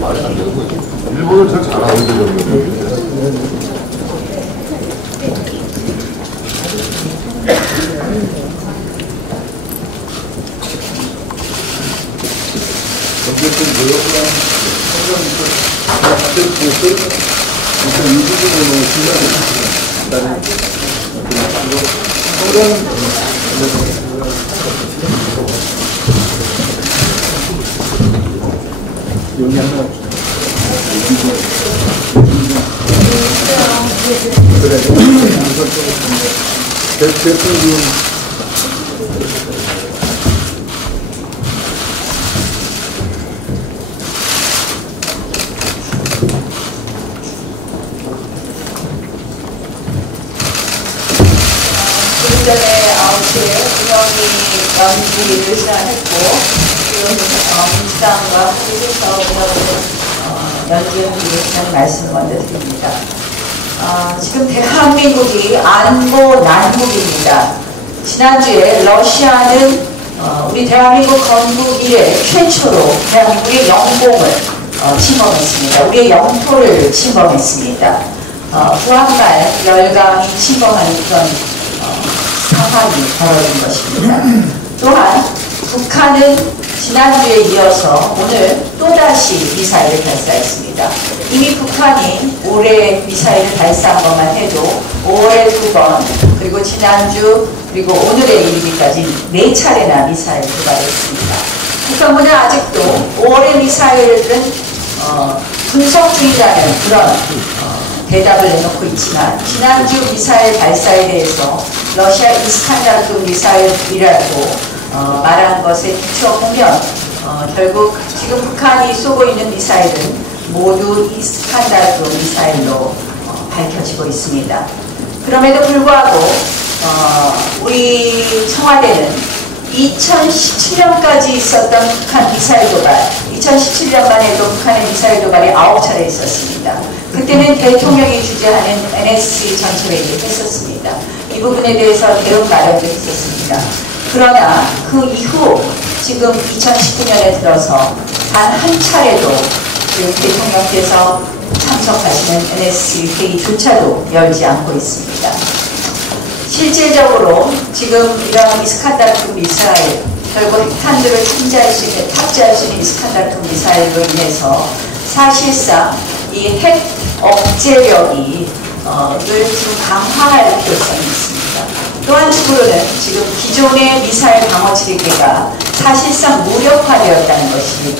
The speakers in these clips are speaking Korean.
말이 안 되는 거지. 일본은 참 잘하는데 저는. 어쨌든 노력이랑 성장이 이 부분으로 신뢰를 여기 하나 그래 대통령 전에 9시에 운영이 연기를 시작했고 지금 민주당과 합의해서 운영을 연기하는 말씀을 먼저 드립니다. 지금 대한민국이 안보 난국입니다. 지난주에 러시아는 우리 대한민국 건국 이래 최초로 대한민국의 영공을 침범했습니다. 우리의 영토를 침범했습니다. 부한말 열강이 침범하는 그런 상황이 벌어진 것입니다. 또한 북한은 지난주에 이어서 오늘 또다시 미사일을 발사했습니다. 이미 북한이 올해 미사일을 발사한 것만 해도 5월에 2번, 그리고 지난주, 그리고 오늘에 이르기까지 4차례나 미사일 도발했습니다. 북한군은 아직도 5월의 미사일들은 분석 중이라는 그런 대답을 내놓고 있지만 지난주 미사일 발사에 대해서 러시아 이스칸다르급 미사일이라고 말한 것에 비춰보면 결국 지금 북한이 쏘고 있는 미사일은 모두 이스칸다르급 미사일로 밝혀지고 있습니다. 그럼에도 불구하고 우리 청와대는 2017년까지 있었던 북한 미사일 도발, 2017년만 해도 북한의 미사일 도발이 9차례 있었습니다. 그때는 대통령이 주재하는 NSC 전체회의를 했었습니다. 이 부분에 대해서 대응 마련도 했었습니다. 그러나 그 이후 지금 2019년에 들어서 단 한 차례도 대통령께서 참석하시는 NSC 회의조차도 열지 않고 있습니다. 실질적으로 지금 이런 이스칸다르급 미사일, 결국 핵탄두를 탑재할 수 있는 이스칸다르급 미사일로 인해서 사실상 이 핵 억제력이 지금 강화할 필요성이 있습니다. 또 한쪽으로는 지금 기존의 미사일 방어 체계가 사실상 무력화되었다는 것이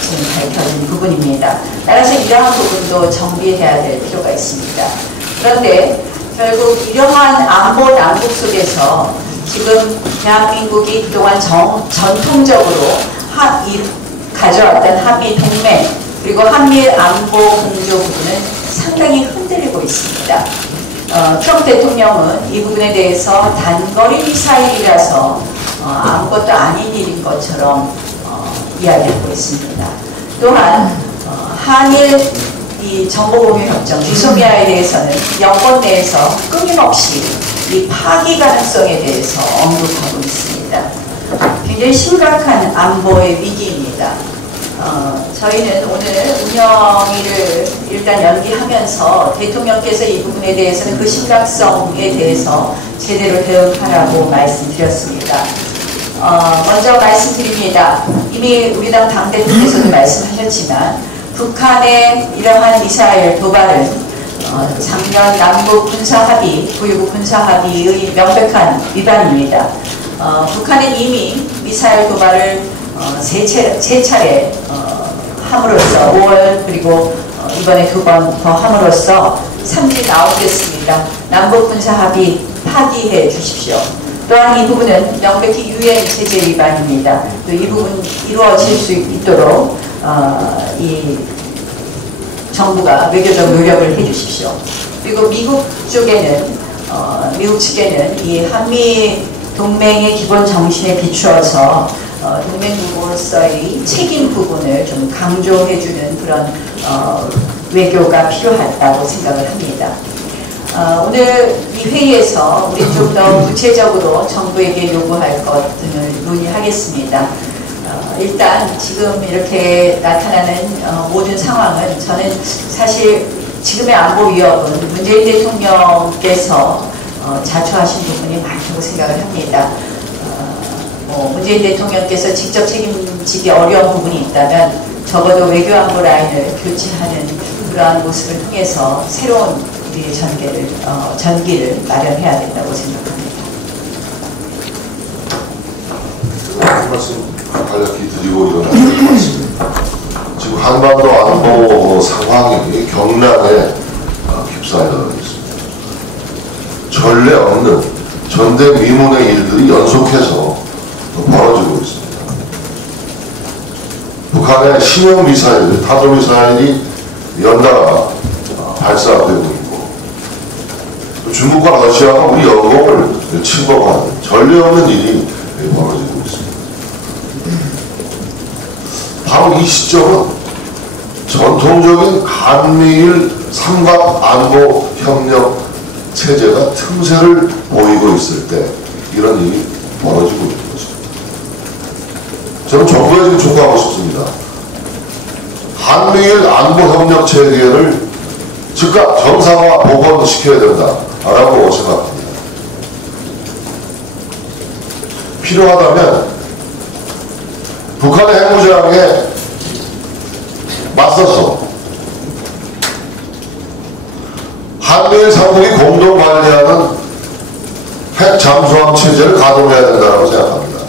지금 밝혀진 부분입니다. 따라서 이러한 부분도 정비해야 될 필요가 있습니다. 그런데 결국 이러한 안보 난국 속에서 지금 대한민국이 그동안 전통적으로 가져왔던 한미 동맹 그리고 한미일 안보 공조 부분은 상당히 흔들리고 있습니다. 트럼프 대통령은 이 부분에 대해서 단거리 미사일이라서 아무것도 아닌 일인 것처럼 이야기하고 있습니다. 또한 한일 이 정보공유협정, 지소미아에 대해서는 여권 내에서 끊임없이 이 파기 가능성에 대해서 언급하고 있습니다. 굉장히 심각한 안보의 위기입니다. 저희는 오늘 운영위를 일단 연기하면서 대통령께서 이 부분에 대해서는 그 심각성에 대해서 제대로 대응하라고 말씀드렸습니다. 먼저 말씀드립니다. 이미 우리 당 당대표께서도 말씀하셨지만 북한의 이러한 미사일 도발은 작년 남북 군사합의, 9.19 군사합의의 명백한 위반입니다. 북한은 이미 미사일 도발을 세 차례 함으로써 5월 그리고 이번에 2번 더 함으로써 삼진 아웃됐습니다. 남북 군사합의 파기해 주십시오. 또한 이 부분은 명백히 유엔 체제 위반입니다. 또 이 부분 이루어질 수 있도록 이 정부가 외교적 노력을 해주십시오. 그리고 미국 쪽에는 미국 측에는 이 한미 동맹의 기본 정신에 비추어서 동맹국으로서의 책임 부분을 좀 강조해주는 그런 외교가 필요하다고 생각을 합니다. 오늘 이 회의에서 우리 좀 더 구체적으로 정부에게 요구할 것 등을 논의하겠습니다. 일단 지금 이렇게 나타나는 모든 상황은 저는 사실 지금의 안보 위협은 문재인 대통령께서 자초하신 부분이 많다고 생각을 합니다. 문재인 대통령께서 직접 책임지기 어려운 부분이 있다면 적어도 외교안보 라인을 교체하는 그러한 모습을 통해서 새로운 우리의 전기를 마련해야 된다고 생각합니다. 한 말씀 간략히 드리고 일어나야 될 것 같습니다. 지금 한반도 안보 상황이 경란에 휩싸여 있습니다. 전례 없는 전대미문의 일들이 연속해서 벌어지고 있습니다. 북한의 신형 미사일, 탄도미사일이 연달아 발사되고 있고, 중국과 러시아가 우리 영공을 침범하는 전례 없는 일이 벌어지고 있습니다. 바로 이 시점은 전통적인 한미일 삼각 안보 협력 체제가 틈새를 보이고 있을 때 이런 일이 벌어지고 있는 것입니다. 저는 정부에 지금 촉구하고 싶습니다. 한미일 안보 협력 체계를 즉각 정상화 복원시켜야 된다라고 생각합니다. 필요하다면 북한의 핵무장에 맞서서 한미일 삼국이 공동 관리하는 핵 잠수함 체제를 가동해야 된다고 생각합니다.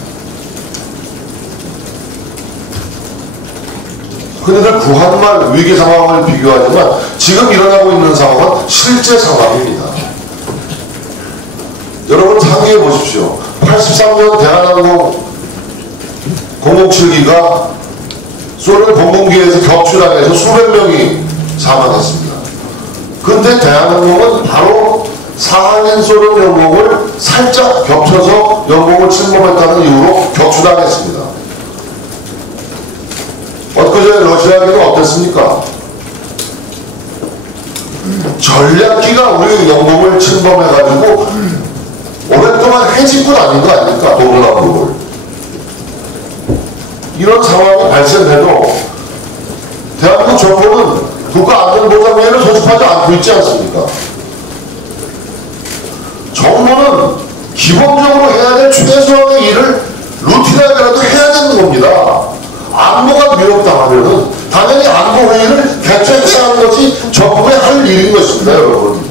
흔히들 구한말 위기 상황을 비교하지만 지금 일어나고 있는 상황은 실제 상황입니다. 여러분 상기해 보십시오. 83년 대한항공 007기가 소련 공군기에서 격추당해서 수백 명이 사망했습니다. 근데 대한항공은 바로 사항인 소련 영공을 살짝 겹쳐서 영공을 침범했다는 이유로 격추당했습니다. 엊그제 러시아기는 어땠습니까? 전략기가 우리 영공을 침범해가지고 오랫동안 해집고 다닌 거 아닙니까? 동남북을. 이런 상황이 발생해도 대한민국 정부는 국가안전보장회의를 소집하지 않고 있지 않습니까? 정부는 기본적으로 해야 될 최소한의 일을 루틴하게라도 해야 되는 겁니다. 안보가 위협당하면은 당연히 안보회의를 개최해야 하는 것이 정부의 할 일인 것입니다, 여러분.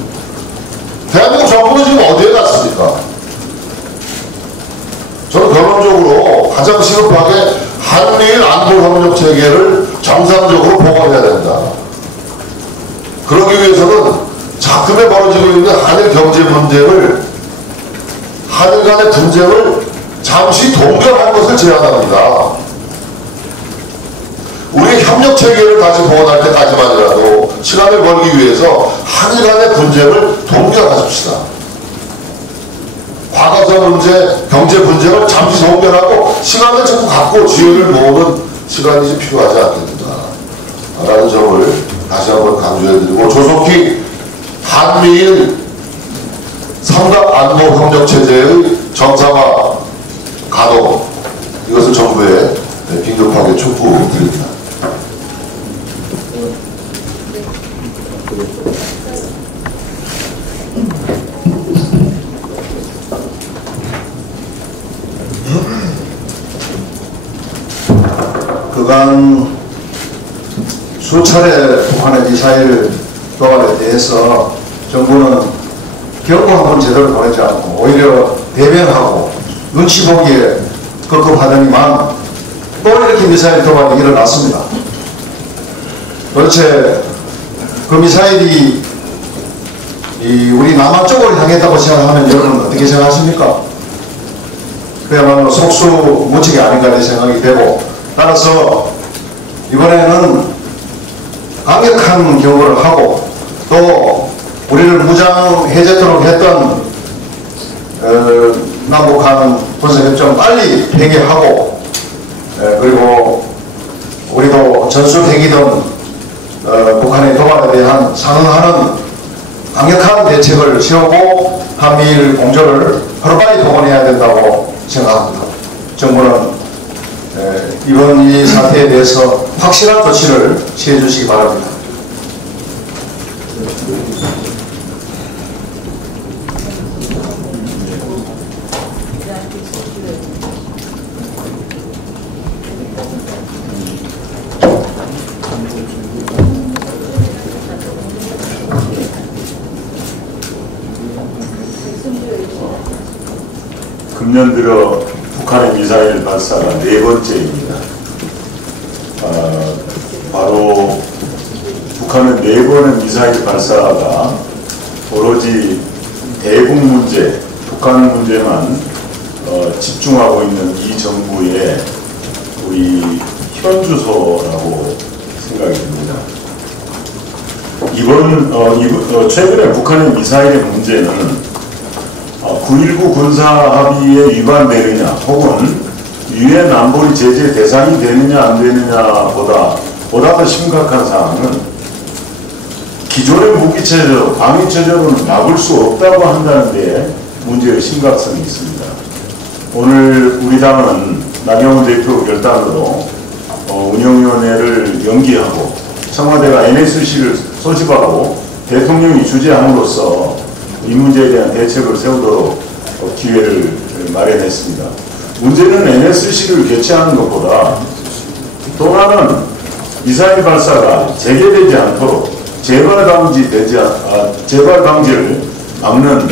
대한민국 정부는 지금 어디에 갔습니까? 저는 결론적으로 가장 시급하게 한미일 안보협력 체계를 정상적으로 복원해야 된다. 그러기 위해서는 작금에 벌어지고 있는 한일 경제 문제를, 한일 간의 분쟁을 잠시 동결할 것을 제안합니다. 우리의 협력 체계를 다시 복원할 때까지만이라도 시간을 벌기 위해서 한일 간의 분쟁을 동결하십시다. 과거사 문제, 경제 분쟁을 잠시 동결하고 시간을 자꾸 갖고 지혜를 모으는 시간이 좀 필요하지 않겠는가라는 점을 다시 한번 강조해드리고, 조속히 한미일 삼각 안보 협력 체제의 정상화 가동, 이것을 정부에 긴급하게 촉구드립니다. 그간 수차례 북한의 미사일 도발에 대해서 정부는 경고 한 번 제대로 보내지 않고 오히려 대변하고 눈치 보기에 급급하더니만 또 이렇게 미사일 도발이 일어났습니다. 도대체 그 미사일이 우리 남한 쪽을 향했다고 생각하면 여러분은 어떻게 생각하십니까? 그야말로 속수무책이 아닌가 생각이 되고, 따라서 이번에는 강력한 경고를 하고, 또 우리를 무장 해제토록 했던 남북한 군사협정 빨리 폐기하고, 그리고 우리도 전술핵이든 북한의 도발에 대한 상응하는 강력한 대책을 세우고 한미일 공조를 하루빨리 복원해야 된다고 생각합니다. 정부는 이번 이 사태에 대해서 확실한 조치를 취해 주시기 바랍니다. 금년 들어 북한의 미사일 발사가 4번째입니다. 바로 북한은 4번의 미사일 발사가 오로지 대북 문제, 북한 문제만 집중하고 있는 이 정부의 우리 현주소라고 생각이 듭니다. 최근에 북한의 미사일의 문제는 9.19 군사합의에 위반되느냐 혹은 유엔 안보리 제재 대상이 되느냐 안 되느냐보다 더 심각한 사항은 기존의 무기체제로 방위체제로는 막을 수 없다고 한다는 데 문제의 심각성이 있습니다. 오늘 우리 당은 나경원 대표 결단으로 운영위원회를 연기하고 청와대가 NSC를 소집하고 대통령이 주재함으로써 이 문제에 대한 대책을 세우도록 기회를 마련했습니다. 문제는 NSC를 개최하는 것보다 또 다른 미사일 발사가 재개되지 않도록 재발 방지를 막는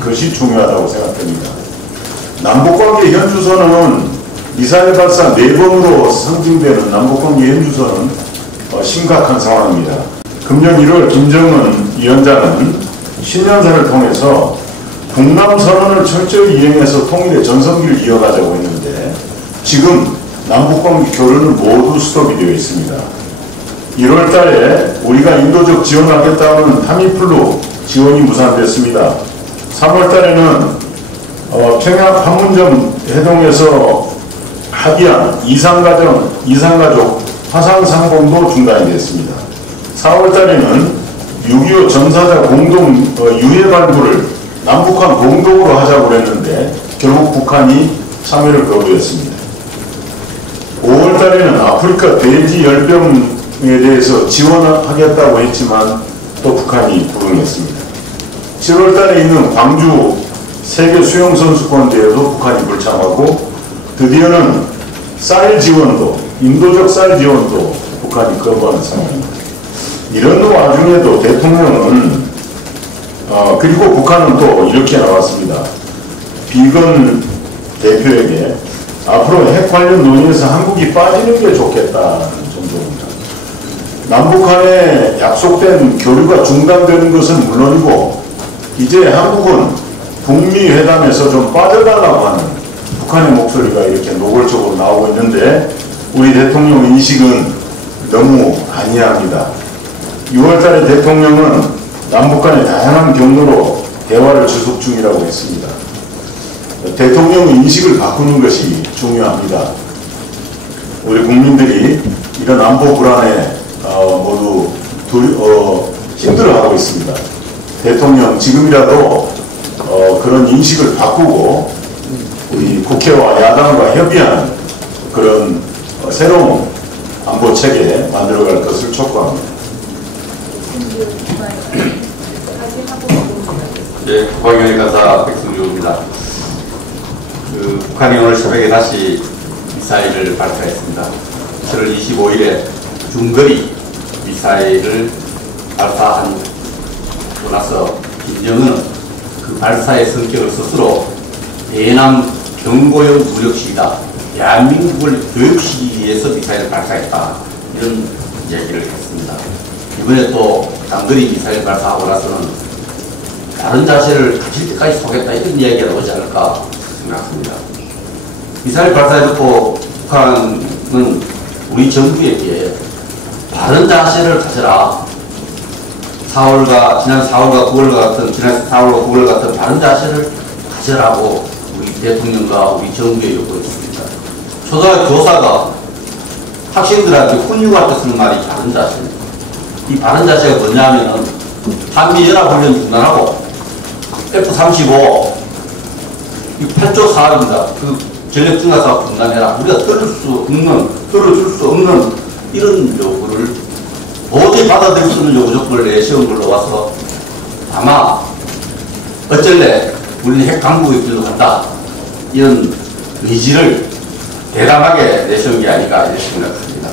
그것이 중요하다고 생각됩니다. 남북관계 현주소는 미사일 발사 4번으로 상징되는 남북관계 현주소는 심각한 상황입니다. 금년 1월 김정은 위원장은 신년사를 통해서 북남선언을 철저히 이행해서 통일의 전성기를 이어가자고 했는데 지금 남북관계 교류는 모두 스톱이 되어 있습니다. 1월 달에 우리가 인도적 지원하겠다는 타미플루 지원이 무산됐습니다. 3월 달에는 평양 판문점 해동에서 합의한 이산가족 화상상봉도 중단이 됐습니다. 4월 달에는 6.25 전사자 공동 유해 발굴을 남북한 공동으로 하자고 했는데 결국 북한이 참여를 거부했습니다. 5월 달에는 아프리카 돼지 열병에 대해서 지원하겠다고 했지만 또 북한이 불응했습니다. 7월 달에 있는 광주 세계 수영선수권 대회도 북한이 불참하고 드디어는 쌀 지원도, 인도적 쌀 지원도 북한이 거부하는 상황입니다. 이런 와중에도 대통령은 그리고 북한은 또 이렇게 나왔습니다. 비건 대표에게 앞으로 핵 관련 논의에서 한국이 빠지는 게 좋겠다는 정도입니다. 남북한의 약속된 교류가 중단되는 것은 물론이고 이제 한국은 북미 회담에서 좀 빠져달라고 하는 북한의 목소리가 이렇게 노골적으로 나오고 있는데 우리 대통령 인식은 너무 안이합니다. 6월달에 대통령은 남북 간의 다양한 경로로 대화를 지속 중이라고 했습니다. 대통령 인식을 바꾸는 것이 중요합니다. 우리 국민들이 이런 안보 불안에 모두 힘들어하고 있습니다. 대통령 지금이라도 그런 인식을 바꾸고 우리 국회와 야당과 협의하는 그런 새로운 안보 체계 만들어갈 것을 촉구합니다. 예, 국방위원회 간사 백승주입니다. 북한이 오늘 새벽에 다시 미사일을 발사했습니다. 7월 25일에 중거리 미사일을 발사하고 나서 김정은은 그 발사의 성격을 스스로 대남 경고용 무력시기다, 대한민국을 교육시키기 위해서 미사일을 발사했다, 이런 얘기를 했습니다. 이번에 또 단거리 미사일 발사하고 나서는 다른 자세를 가질 때까지 쏘겠다, 이런 이야기가 나오지 않을까 생각합니다. 미사일 발사에 듣고 북한은 우리 정부에게 바른 자세를 가져라, 지난 4월과 9월 같은 바른 자세를 가져라고 우리 대통령과 우리 정부에 요구했습니다. 초등학교 교사가 학생들한테 훈육할 때 쓰는 말이 바른 자세입니다. 이 바른 자세가 뭐냐면은 한미연합훈련 중단하고 F-35 이 8조 사업입니다. 그 전력 증가사업 중단해라. 우리가 들어줄 수 없는 이런 요구를 도저히 받아들일 수 없는 요구 조건을 내세운 걸로 와서 아마 어쩔래 우리는 핵 강국의 길로 간다. 이런 의지를 대담하게 내세운 게 아닌가 이렇게 생각합니다.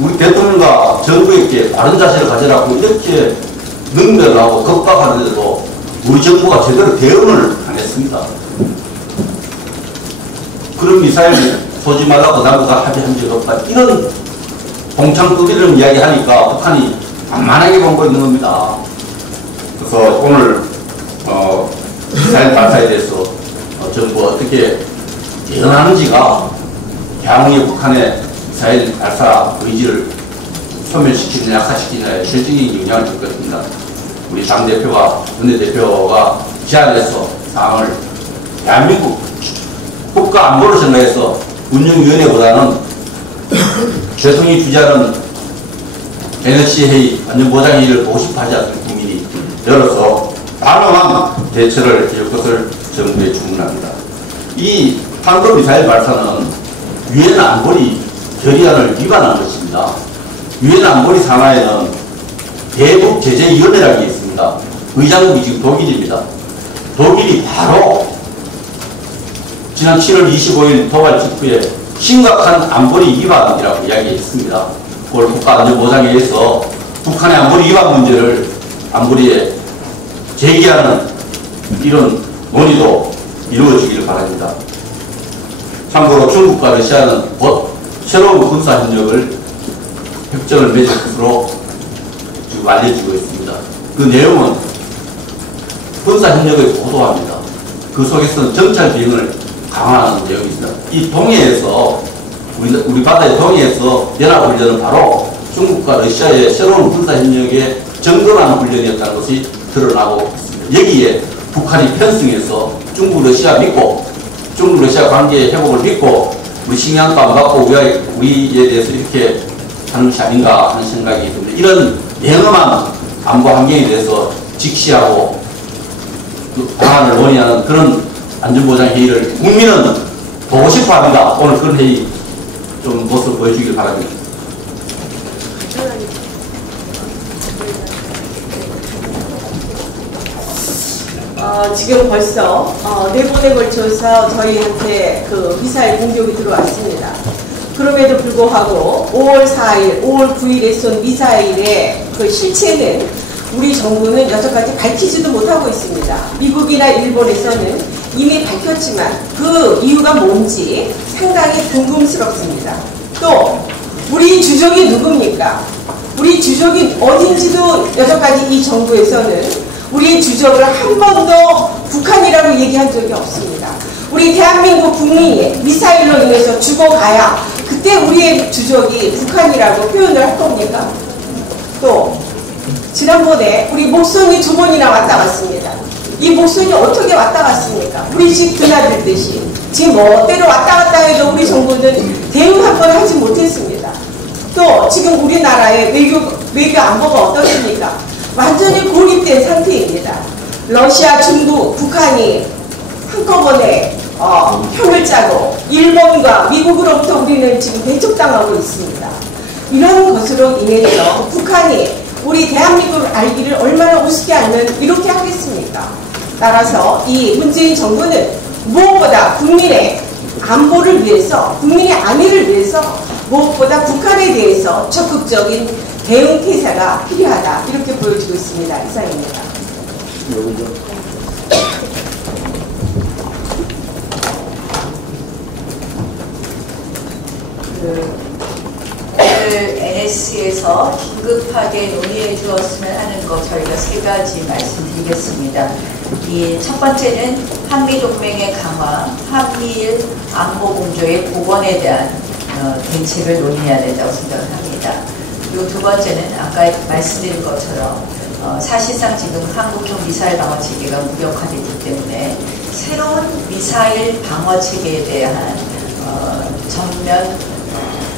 우리 대통령과 정부에게 바른 자세를 가져라고 이렇게 능멸하고 겁박하는데도 우리 정부가 제대로 대응을 안 했습니다. 그런 미사일 쏘지 말라고 남과 합의한 적 없다. 이런 동창 두드리는 이야기 하니까 북한이 만만하게 보고 있는 겁니다. 그래서 오늘 미사일 발사에 대해서 정부가 어떻게 대응하는지가 향후에 북한의 미사일 발사 의지를 소멸시키느냐 약화시키느냐에 실질적인 영향을 줄 것입니다. 우리 당대표가 원내대표가 제안해서 사항을 대한민국 국가 안보를 생각해서 운영위원회보다는 대통령이 주재하는 NSC 회의, 안전보장회의를 보고 싶어 하지 않는 국민이 열어서 단호한 대처를 해줄 것을 정부에 주문합니다. 이 탄도미사일 발사는 유엔 안보리 결의안을 위반한 것입니다. 유엔 안보리 산하에는 대북제재위원회라는 게 있습니다. 의장국이 지금 독일입니다. 독일이 바로 지난 7월 25일 도발 직후에 심각한 안보리 위반이라고 이야기했습니다. 그걸 국가안전보장회의에서 북한의 안보리 위반 문제를 안보리에 제기하는 이런 논의도 이루어지기를 바랍니다. 참고로 중국과 러시아는 새로운 군사협력을 협정을 맺을 것으로 지금 알려지고 있습니다. 그 내용은 군사협력을 고도화합니다. 그 속에서는 정찰 비행을 강화하는 내용이 있습니다. 이 동해에서 우리 바다의 동해에서 연합훈련은 바로 중국과 러시아의 새로운 군사협력에 점검하는 훈련이었다는 것이 드러나고 있습니다. 여기에 북한이 편승해서 중국 러시아 믿고 중국 러시아 관계의 회복을 믿고 우리 식량도 안 받고 우리에 대해서 이렇게 하는 것이 아닌가 하는 생각이 듭니다. 이런 냉엄한 안보 환경에 대해서 직시하고 방안을 논의하는 그런 안전보장 회의를 국민은 보고 싶어 합니다. 오늘 그런 회의 좀 모습 보여주길 바랍니다. 지금 벌써 4번에 걸쳐서 저희한테 그 미사일 공격이 들어왔습니다. 그럼에도 불구하고 5월 4일, 5월 9일에 쏜 미사일의 그 실체는 우리 정부는 여태까지 밝히지도 못하고 있습니다. 미국이나 일본에서는 이미 밝혔지만 그 이유가 뭔지 상당히 궁금스럽습니다. 또 우리 주적이 누굽니까? 우리 주적이 어딘지도 여태까지 이 정부에서는 우리의 주적을 한 번도 북한이라고 얘기한 적이 없습니다. 우리 대한민국 국민이 미사일로 인해서 죽어가야 그때 우리의 주적이 북한이라고 표현을 할 겁니까? 또 지난번에 우리 목선이 2번이나 왔다 갔습니다. 이 목선이 어떻게 왔다 갔습니까? 우리 집 드나들듯이 지금 때로 왔다 갔다 해도 우리 정부는 대응 한 번 하지 못했습니다. 또 지금 우리나라의 외교 안보가 어떻습니까? 완전히 고립된 상태입니다. 러시아, 중국, 북한이 한꺼번에 편을 짜고 일본과 미국으로부터 우리는 지금 배척당하고 있습니다. 이런 것으로 인해서 북한이 우리 대한민국을 알기를 얼마나 우습게 알면 이렇게 하겠습니까? 따라서 이 문재인 정부는 무엇보다 국민의 안보를 위해서, 국민의 안위를 위해서 무엇보다 북한에 대해서 적극적인 대응 태세가 필요하다. 이렇게 보여지고 있습니다. 이상입니다. 오늘 NSC에서 긴급하게 논의해 주었으면 하는 것 저희가 3가지 말씀드리겠습니다. 이 첫 번째는 한미동맹의 강화, 한미일 안보공조의 복원에 대한 대책을 논의해야 된다고 생각을 합니다. 그리고 두 번째는 아까 말씀드린 것처럼 사실상 지금 한국형 미사일 방어 체계가 무력화되기 때문에 새로운 미사일 방어 체계에 대한 전면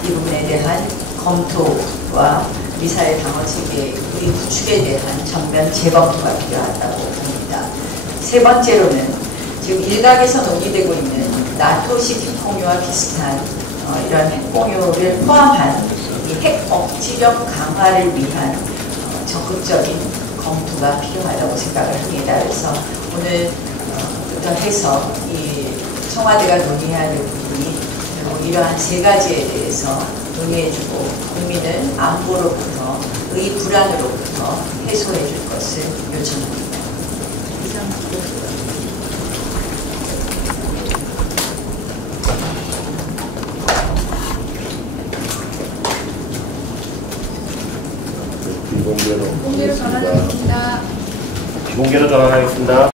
이 부분에 대한 검토와 미사일 방어 체계의 구축에 대한 전면 재검토가 필요하다고 봅니다. 세 번째로는 지금 일각에서 논의되고 있는 나토식 핵공유와 비슷한 이런 핵공유를 포함한 이 핵 억지력 강화를 위한 적극적인 검토가 필요하다고 생각을 합니다. 그래서 오늘부터 해서 이 청와대가 논의해야 될 부분이 이러한 세 가지에 대해서 논의해주고 국민을 안보로부터 의 불안으로부터 해소해 줄 것을 요청합니다. 비공개로 공개로 전환하겠습니다. 비공개로 전환하겠습니다.